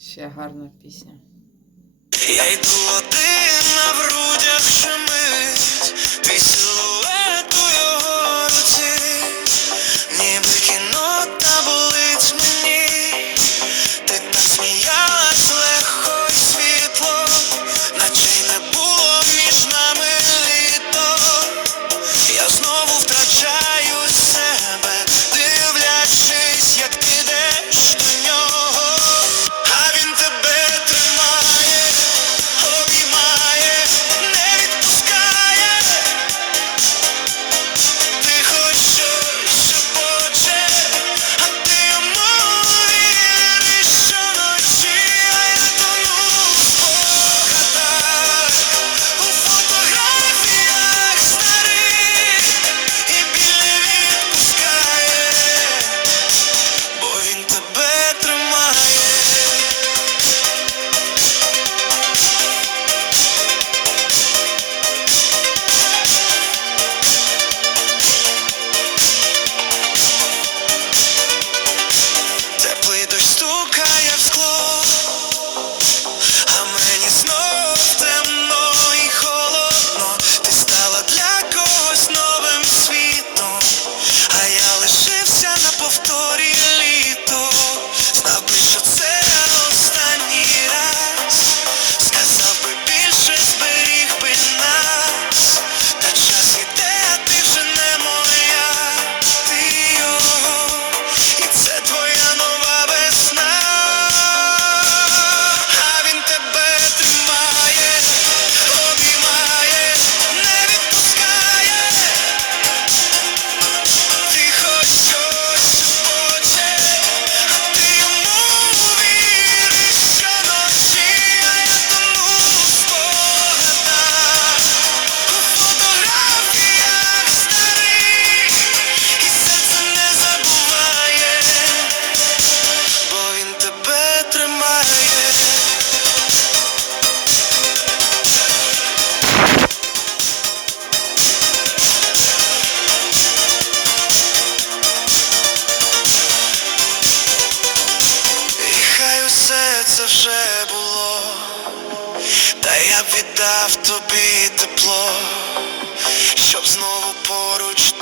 Ще гарна пісня. Я йду один Та я віддав тобі тепло, щоб знову поруч.